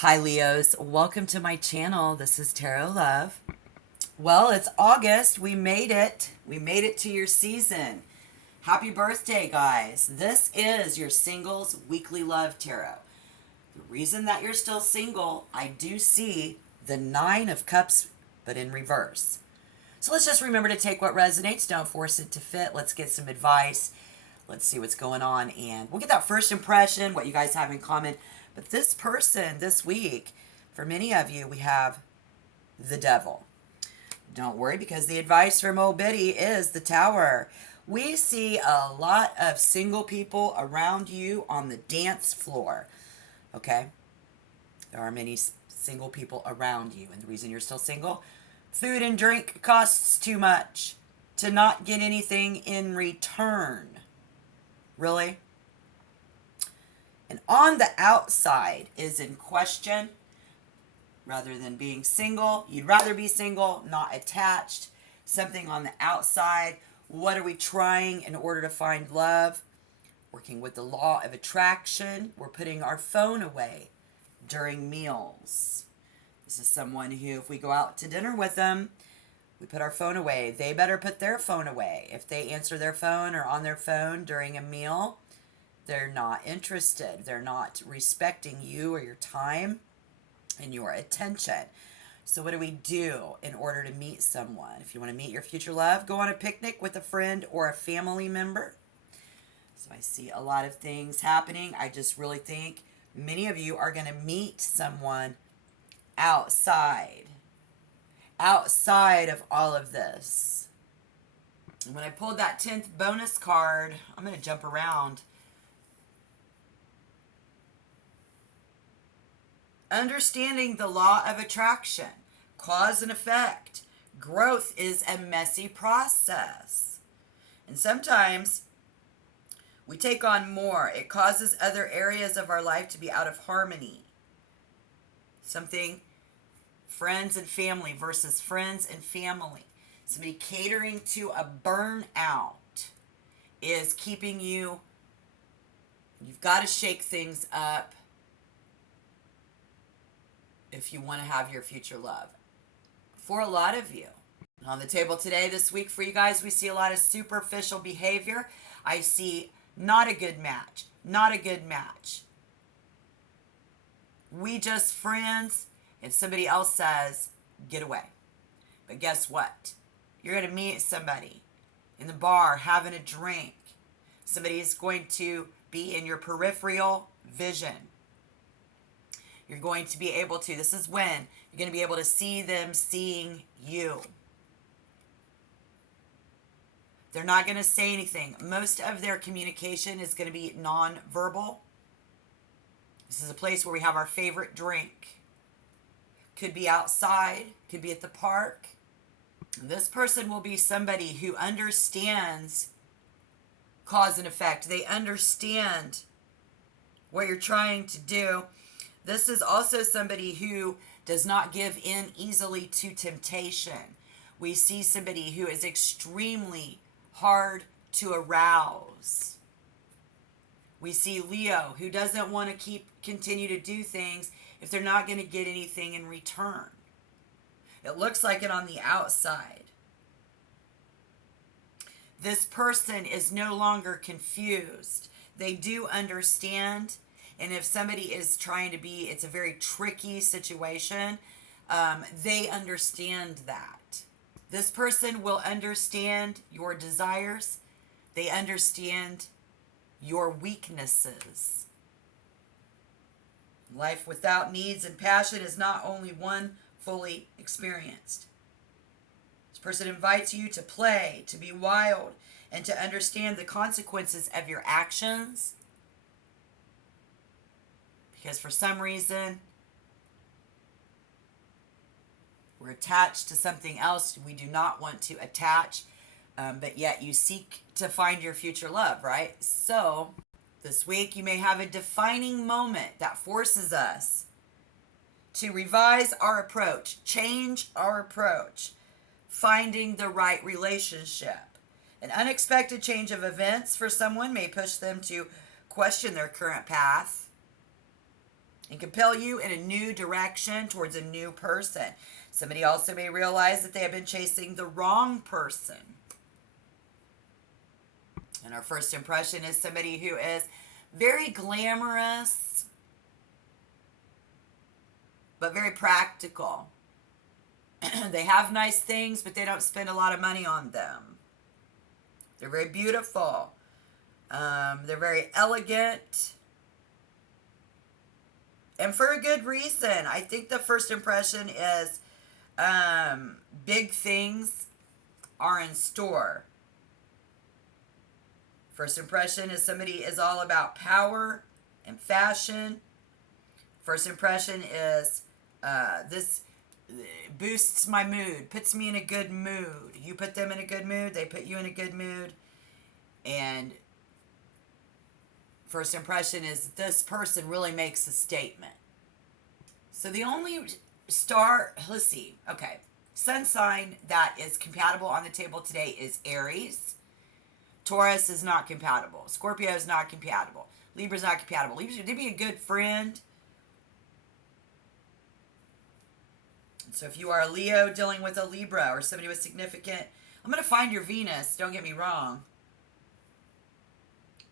Hi, Leos. Welcome to my channel. This is Tarot Love. Well, it's August. We made it. We made it to your season. Happy birthday, guys. This is your Singles Weekly Love Tarot. The reason that you're still single, I do see the Nine of Cups, but in reverse. So let's just remember to take what resonates. Don't force it to fit. Let's get some advice. Let's see what's going on. And we'll get that first impression, what you guys have in common. But this person this week, for many of you, we have the devil. Don't worry, because the advice from old Biddy is the Tower. We see a lot of single people around you on the dance floor. Okay? There are many single people around you. And the reason you're still single, food and drink costs too much to not get anything in return. Really? And on the outside is in question. Rather than being single, you'd rather be single, not attached. Something on the outside. What are we trying in order to find love? Working with the law of attraction. We're putting our phone away during meals. This is someone who, if we go out to dinner with them, we put our phone away. They better put their phone away. If they answer their phone or on their phone during a meal, they're not interested. They're not respecting you or your time and your attention. So what do we do in order to meet someone? If you want to meet your future love, go on a picnic with a friend or a family member. So I see a lot of things happening. I just really think many of you are going to meet someone outside of all of this. And when I pulled that 10th bonus card, I'm going to jump around. Understanding the law of attraction, cause and effect. Growth is a messy process. And sometimes we take on more. It causes other areas of our life to be out of harmony. Something, friends and family versus friends and family. Somebody catering to a burnout is keeping you, you've got to shake things up if you want to have your future love. For a lot of you. On the table today, this week for you guys, we see a lot of superficial behavior. I see not a good match. Not a good match. We just friends, and somebody else says, get away. But guess what? You're going to meet somebody in the bar having a drink. Somebody is going to be in your peripheral vision. You're going to be able to, this is when, you're going to be able to see them seeing you. They're not going to say anything. Most of their communication is going to be nonverbal. This is a place where we have our favorite drink. Could be outside, could be at the park. This person will be somebody who understands cause and effect. They understand what you're trying to do. This is also somebody who does not give in easily to temptation. We see somebody who is extremely hard to arouse. We see Leo, who doesn't want to continue to do things if they're not going to get anything in return. It looks like it on the outside. This person is no longer confused. They do understand. And if somebody is trying to be, it's a very tricky situation, they understand that. This person will understand your desires. They understand your weaknesses. Life without needs and passion is not only one fully experienced. This person invites you to play, to be wild, and to understand the consequences of your actions. Because for some reason, we're attached to something else we do not want to attach, but yet you seek to find your future love, right? So this week you may have a defining moment that forces us to revise our approach, change our approach, finding the right relationship. An unexpected change of events for someone may push them to question their current path. and compel you in a new direction towards a new person. Somebody also may realize that they have been chasing the wrong person. And our first impression is somebody who is very glamorous, but very practical. They have nice things, but they don't spend a lot of money on them. They're very beautiful. They're very elegant. And for a good reason. I think the first impression is big things are in store. First impression is somebody is all about power and fashion. First impression is this boosts my mood, puts me in a good mood. You put them in a good mood, they put you in a good mood. And first impression is this person really makes a statement. So the only star, let's see, okay, sun sign that is compatible on the table today is Aries. Taurus is not compatible. Scorpio is not compatible. Libra is not compatible. Libra would be a good friend. So if you are a Leo dealing with a Libra or somebody with significant, I'm going to find your Venus, don't get me wrong.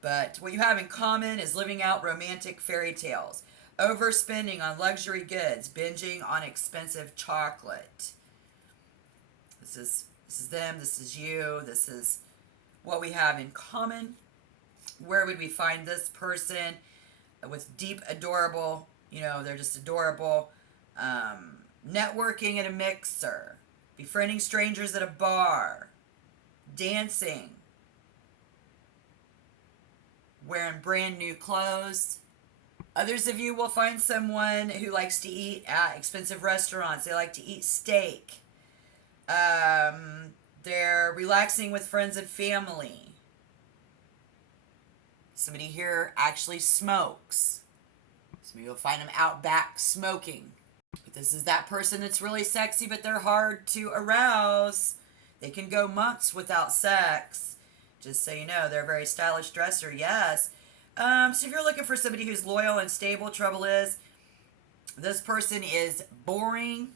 But what you have in common is living out romantic fairy tales, overspending on luxury goods, binging on expensive chocolate. This is them, this is you, this is what we have in common. Where would we find this person with deep, adorable, they're just adorable, networking at a mixer, befriending strangers at a bar, dancing, wearing brand new clothes. Others of you will find someone who likes to eat at expensive restaurants. They like to eat steak. They're relaxing with friends and family. Somebody here actually smokes. Somebody will find them out back smoking. But this is that person that's really sexy, but they're hard to arouse. They can go months without sex. Just so you know, they're a very stylish dresser, yes. So if you're looking for somebody who's loyal and stable, trouble is, this person is boring.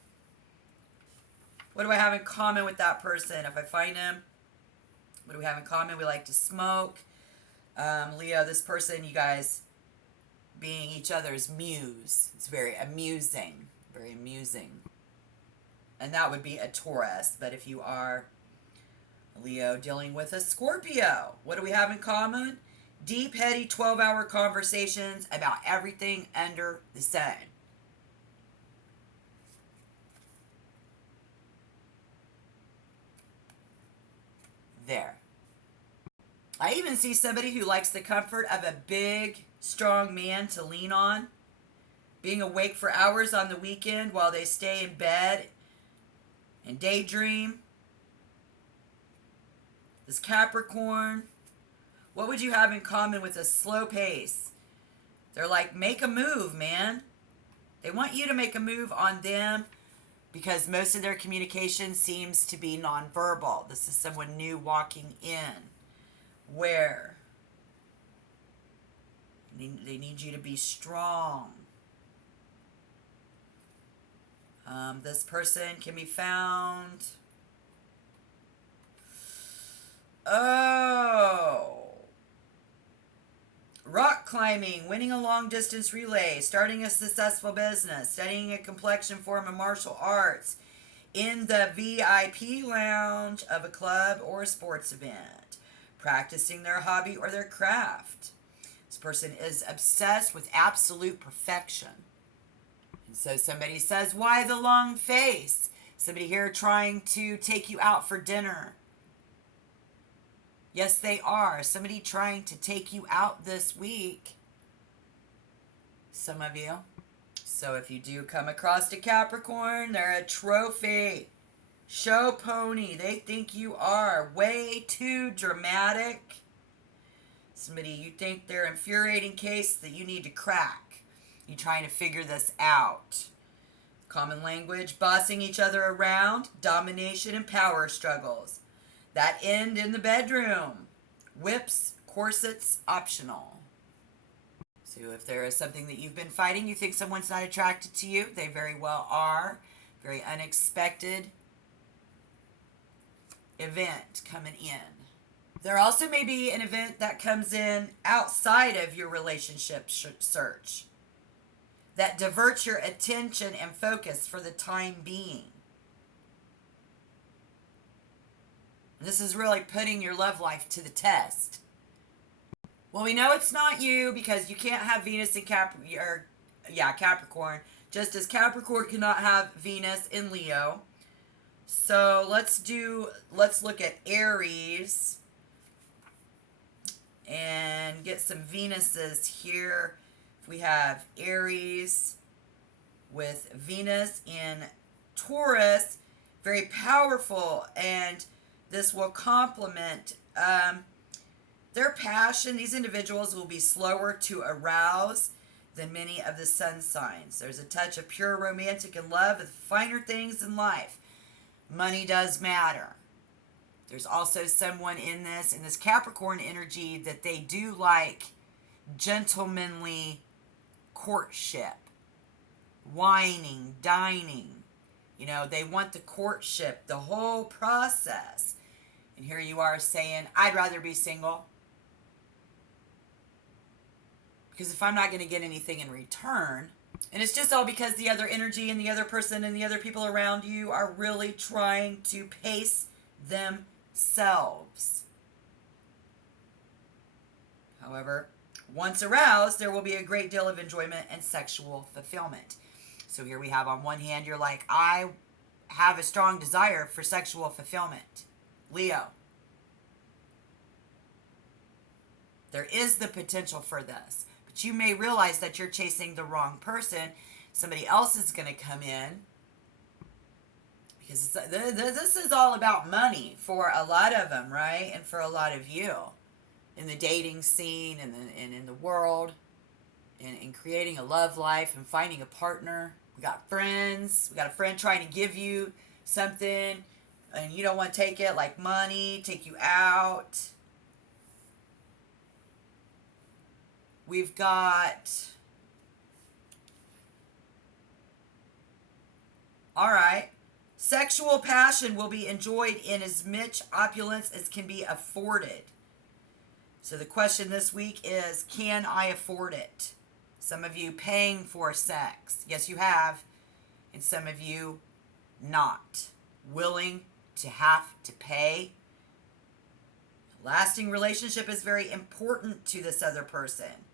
What do I have in common with that person? If I find him, what do we have in common? We like to smoke. Leo, this person, you guys being each other's muse. It's very amusing. Very amusing. And that would be a Taurus. But if you are a Leo dealing with a Scorpio, what do we have in common? Deep, heady, 12-hour conversations about everything under the sun. There. I even see somebody who likes the comfort of a big, strong man to lean on, being awake for hours on the weekend while they stay in bed and daydream. This Capricorn, what would you have in common with a slow pace? They're like, make a move, man. They want you to make a move on them because most of their communication seems to be nonverbal. This is someone new walking in. Where they need you to be strong. This person can be found. Rock climbing, winning a long distance relay, starting a successful business, studying a complexion form of martial arts, in the VIP lounge of a club or a sports event, practicing their hobby or their craft. This person is obsessed with absolute perfection. And so somebody says, why the long face? Somebody here trying to take you out for dinner. Yes, they are. Somebody trying to take you out this week. Some of you. So if you do come across a Capricorn, they're a trophy. Show pony. They think you are way too dramatic. Somebody you think they're an infuriating case that you need to crack. You trying to figure this out. Common language, bossing each other around, domination and power struggles. That end in the bedroom. Whips, corsets, optional. So if there is something that you've been fighting, you think someone's not attracted to you, they very well are. Very unexpected event coming in. There also may be an event that comes in outside of your relationship search that diverts your attention and focus for the time being. This is really putting your love life to the test. Well, we know it's not you because you can't have Venus in Capricorn, just as Capricorn cannot have Venus in Leo. So let's look at Aries and get some Venuses here. We have Aries with Venus in Taurus, very powerful, and this will complement their passion. These individuals will be slower to arouse than many of the sun signs. There's a touch of pure romantic and love with finer things in life. Money does matter. There's also someone in this Capricorn energy that they do like gentlemanly courtship, wining, dining. You know, they want the courtship, the whole process. And here you are saying, I'd rather be single. Because if I'm not going to get anything in return, and it's just all because the other energy and the other person and the other people around you are really trying to pace themselves. However, once aroused, there will be a great deal of enjoyment and sexual fulfillment. So here we have on one hand, you're like, I have a strong desire for sexual fulfillment. Leo. There is the potential for this. But you may realize that you're chasing the wrong person. Somebody else is going to come in. Because this is all about money for a lot of them, right? And for a lot of you. In the dating scene and in the world. And in creating a love life and finding a partner. We got friends. We got a friend trying to give you something. And you don't want to take it, like money, take you out. We've got... All right. Sexual passion will be enjoyed in as much opulence as can be afforded. So the question this week is, can I afford it? Some of you paying for sex. Yes, you have. And some of you not. Willing to have to pay. A lasting relationship is very important to this other person.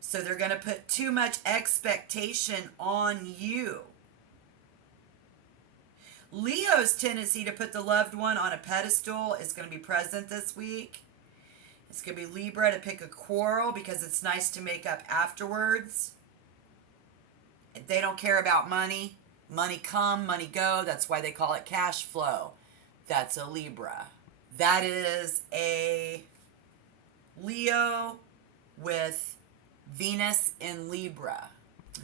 So they're going to put too much expectation on you. Leo's tendency to put the loved one on a pedestal is going to be present this week. It's going to be Libra to pick a quarrel because it's nice to make up afterwards. If they don't care about money, money come, money go. That's why they call it cash flow. That's a Libra. That is a Leo with Venus in Libra.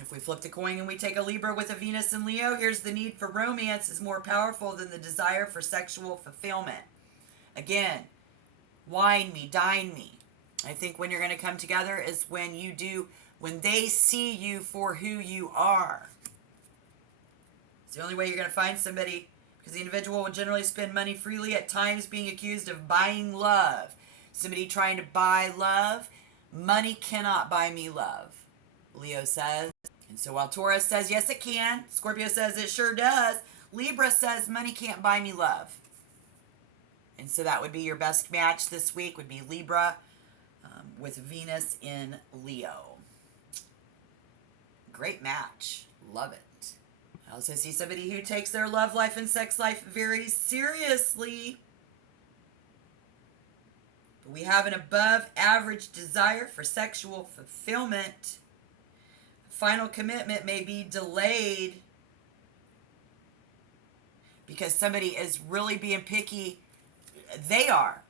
If we flip the coin and we take a Libra with a Venus in Leo, here's the need for romance is more powerful than the desire for sexual fulfillment. Again, wine me, dine me. I think when you're going to come together is when they see you for who you are. It's the only way you're going to find somebody, because the individual will generally spend money freely, at times being accused of buying love. Somebody trying to buy love. Money cannot buy me love, Leo says. And so while Taurus says, yes, it can. Scorpio says, it sure does. Libra says, money can't buy me love. And so that would be your best match this week, would be Libra with Venus in Leo. Great match. Love it. I also see somebody who takes their love life and sex life very seriously. But we have an above average desire for sexual fulfillment. Final commitment may be delayed because somebody is really being picky. They are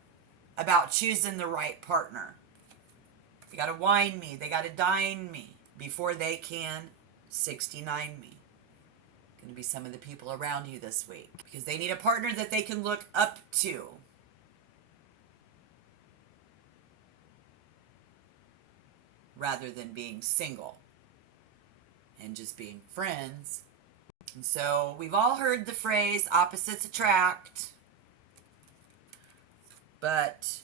about choosing the right partner. They got to wine me. They got to dine me before they can 69 me. Going to be some of the people around you this week because they need a partner that they can look up to. rather than being single and just being friends. And so we've all heard the phrase opposites attract, but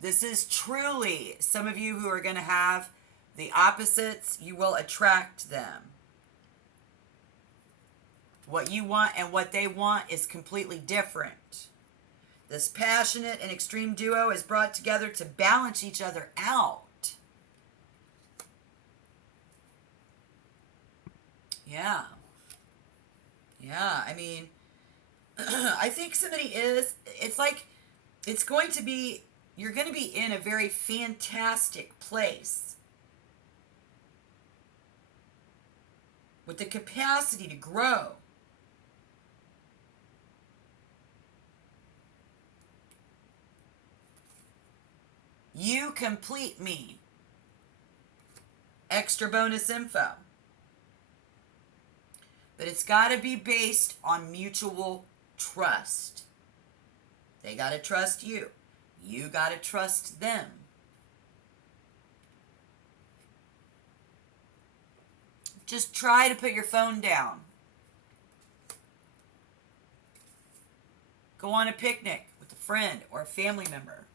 this is truly some of you who are going to have the opposites, you will attract them. What you want and what they want is completely different. This passionate and extreme duo is brought together to balance each other out. Yeah. Yeah, I mean, I think somebody is, it's like, it's going to be, you're going to be in a very fantastic place with the capacity to grow. You complete me. Extra bonus info. But it's got to be based on mutual trust. They got to trust you. You got to trust them. Just try to put your phone down. Go on a picnic with a friend or a family member.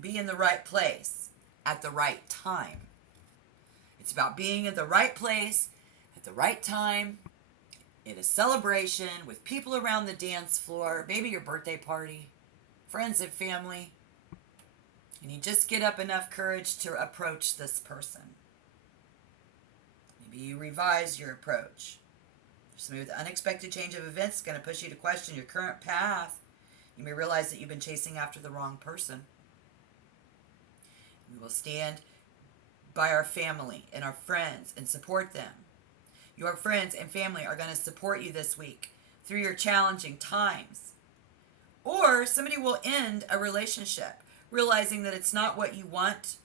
Be in the right place at the right time. It's about being in the right place at the right time in a celebration with people around the dance floor, maybe your birthday party, friends and family. And you just get up enough courage to approach this person. Maybe you revise your approach. Maybe the unexpected change of events is going to push you to question your current path. You may realize that you've been chasing after the wrong person. We will stand by our family and our friends and support them. Your friends and family are going to support you this week through your challenging times. Or somebody will end a relationship, realizing that it's not what you want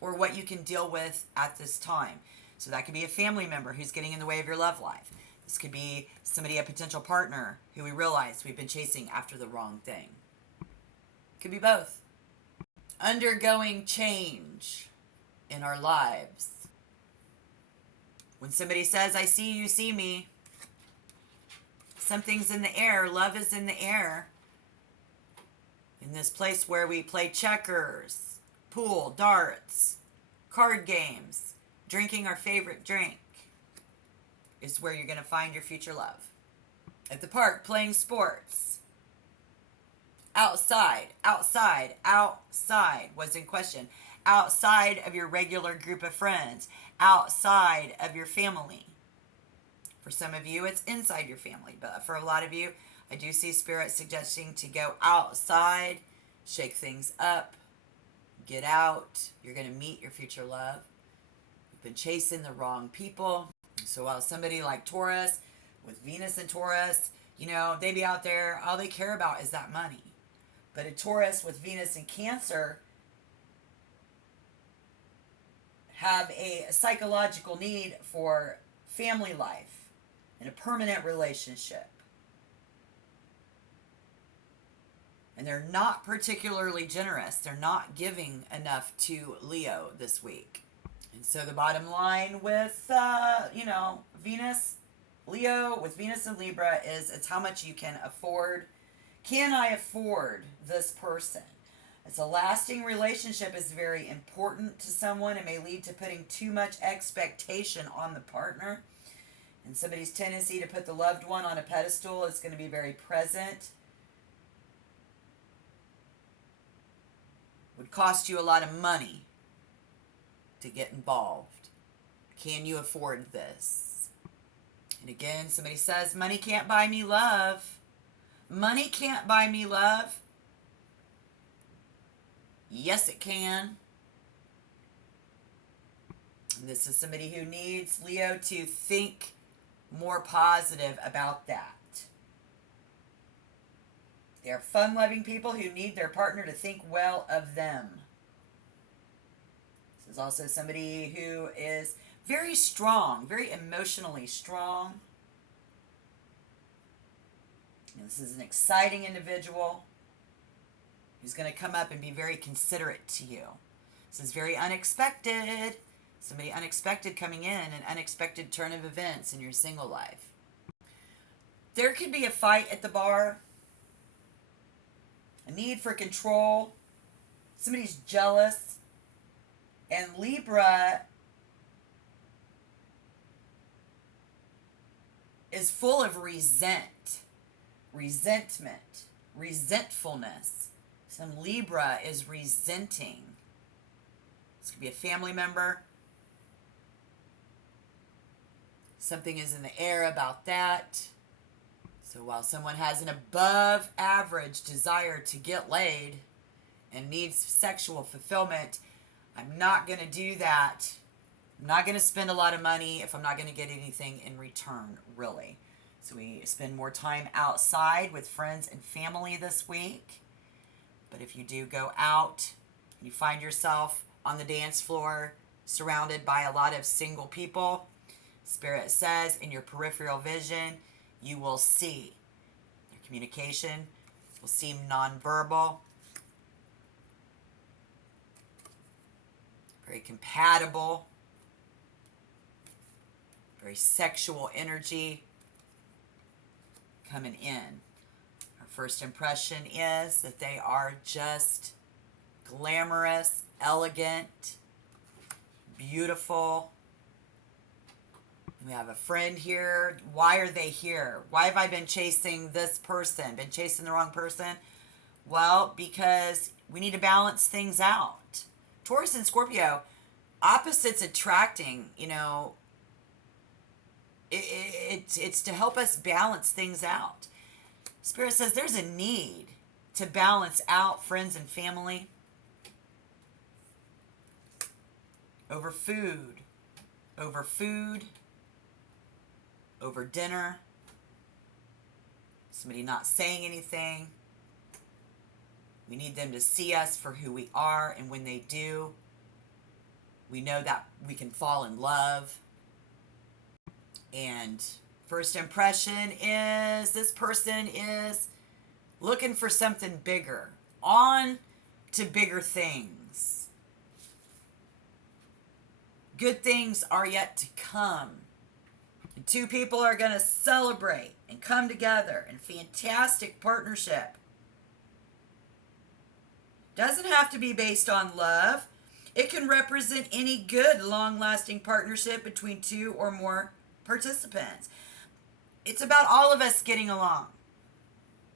or what you can deal with at this time. So that could be a family member who's getting in the way of your love life. This could be somebody, a potential partner, who we realize we've been chasing after the wrong thing. Could be both. Undergoing change in our lives. When somebody says, I see you, see me, something's in the air. Love is in the air. In this place where we play checkers, pool, darts, card games, drinking our favorite drink is where you're going to find your future love. At the park, playing sports. Outside was in question. Outside of your regular group of friends. Outside of your family. For some of you, it's inside your family. But for a lot of you, I do see Spirit suggesting to go outside, shake things up, get out. You're going to meet your future love. You've been chasing the wrong people. So while somebody like Taurus, with Venus and Taurus, you know, they be out there, all they care about is that money. But a Taurus with Venus and Cancer have a psychological need for family life and a permanent relationship. And they're not particularly generous. They're not giving enough to Leo this week. And so the bottom line with, Venus, Leo with Venus and Libra is it's how much you can afford. Can I afford this person? It's a lasting relationship is very important to someone. It may lead to putting too much expectation on the partner. And somebody's tendency to put the loved one on a pedestal is going to be very present. Would cost you a lot of money to get involved. Can you afford this? And again, somebody says, money can't buy me love. Money can't buy me love. Yes, it can. And this is somebody who needs Leo to think more positive about that. They're fun-loving people who need their partner to think well of them. This is also somebody who is very strong, very emotionally strong. And this is an exciting individual. who's going to come up and be very considerate to you. This is very unexpected. Somebody unexpected coming in, an unexpected turn of events in your single life. There could be a fight at the bar, a need for control. Somebody's jealous. And Libra is full of resentment, resentfulness. Some Libra is resenting. This could be a family member. Something is in the air about that. So while someone has an above average desire to get laid and needs sexual fulfillment, I'm not going to do that. I'm not going to spend a lot of money if I'm not going to get anything in return, really. So we spend more time outside with friends and family this week. But if you do go out, you find yourself on the dance floor surrounded by a lot of single people, Spirit says in your peripheral vision, you will see. Your communication will seem nonverbal, very compatible, very sexual energy coming in. Our first impression is that they are just glamorous, elegant, beautiful. We have a friend here. Why are they here? Why have I been chasing this person? Been chasing the wrong person? Well, because we need to balance things out. Taurus and Scorpio, opposites attracting, it's to help us balance things out. Spirit says there's a need to balance out friends and family over food, over dinner, somebody not saying anything. We need them to see us for who we are, and when they do, we know that we can fall in love. And first impression is this person is looking for something bigger, on to bigger things. Good things are yet to come. And two people are going to celebrate and come together in fantastic partnership. Doesn't have to be based on love. It can represent any good, long-lasting partnership between two or more participants. It's about all of us getting along.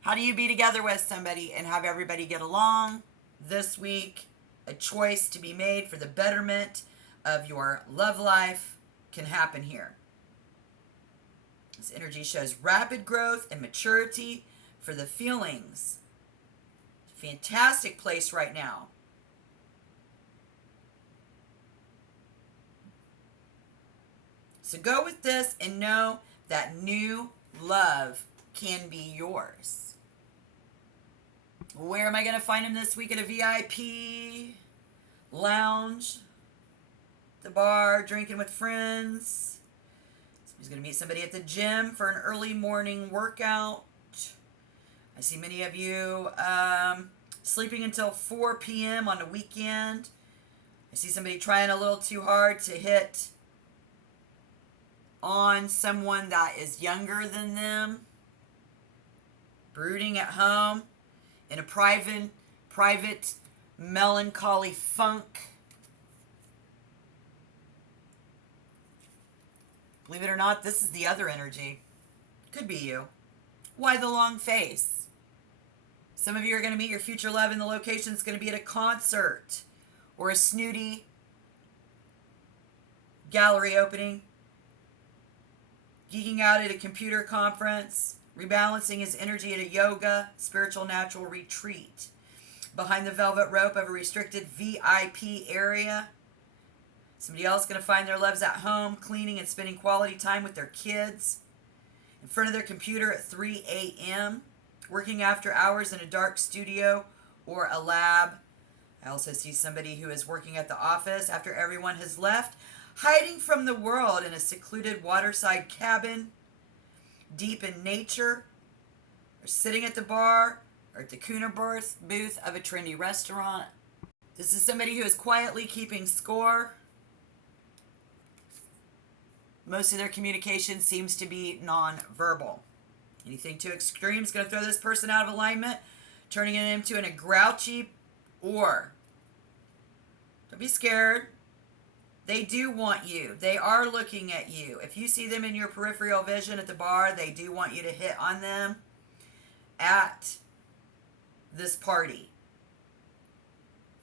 How do you be together with somebody and have everybody get along? This week, a choice to be made for the betterment of your love life can happen here. This energy shows rapid growth and maturity for the feelings. Fantastic place right now. So go with this and know that new love can be yours. Where am I going to find him this week? At a VIP lounge, the bar, drinking with friends. He's going to meet somebody at the gym for an early morning workout. I see many of you sleeping until 4 p.m. on the weekend. I see somebody trying a little too hard to hit on someone that is younger than them. Brooding at home in a private melancholy funk. Believe it or not, this is the other energy. Could be you. Why the long face? Some of you are going to meet your future love, and the location is going to be at a concert or a snooty gallery opening. Geeking out at a computer conference. Rebalancing his energy at a yoga, spiritual natural retreat. Behind the velvet rope of a restricted VIP area. Somebody else going to find their loves at home, cleaning and spending quality time with their kids. In front of their computer at 3 a.m. Working after hours in a dark studio or a lab. I also see somebody who is working at the office after everyone has left. Hiding from the world in a secluded waterside cabin. Deep in nature. Or sitting at the bar or at the Cooner booth of a trendy restaurant. This is somebody who is quietly keeping score. Most of their communication seems to be non-verbal. Anything too extreme is going to throw this person out of alignment, turning it into a grouchy or. Don't be scared. They do want you. They are looking at you. If you see them in your peripheral vision at the bar, they do want you to hit on them at this party.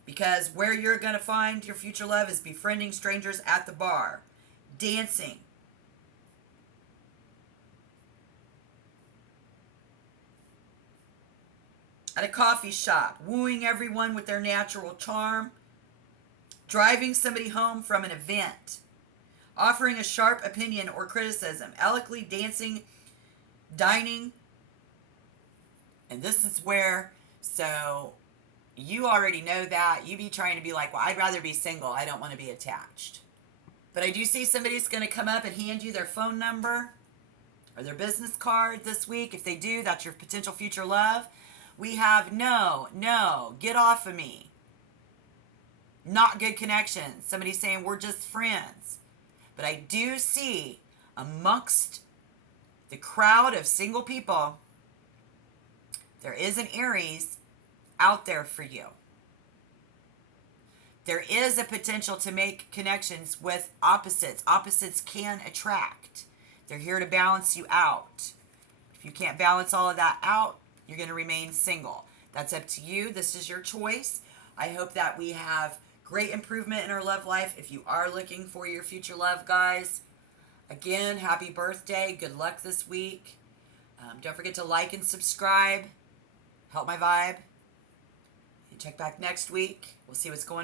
Because where you're going to find your future love is befriending strangers at the bar, dancing. At a coffee shop, wooing everyone with their natural charm, driving somebody home from an event, offering a sharp opinion or criticism, eloquently dancing, dining. And this is where, so you already know that. You be trying to be like, well, I'd rather be single. I don't want to be attached. But I do see somebody's going to come up and hand you their phone number or their business card this week. If they do, that's your potential future love. We have no, get off of me. Not good connection. Somebody saying we're just friends. But I do see amongst the crowd of single people, there is an Aries out there for you. There is a potential to make connections with opposites. Opposites can attract. They're here to balance you out. If you can't balance all of that out, you're going to remain single. That's up to you. This is your choice. I hope that we have great improvement in our love life. If you are looking for your future love, guys, again, happy birthday. Good luck this week. Don't forget to like and subscribe. Help my vibe. You check back next week. We'll see what's going on.